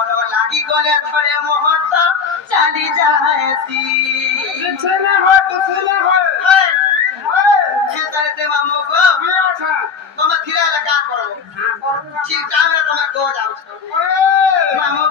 মনো লাগি গলে ধরে মুহূর্ত চালি যায়ছি ছেলে হয় তো ছেলে হয় চিন্তাতে মামু গো আচ্ছা তোমার থিরা লাগা করো ঠিক টাইমে তুমি গো যাও মামু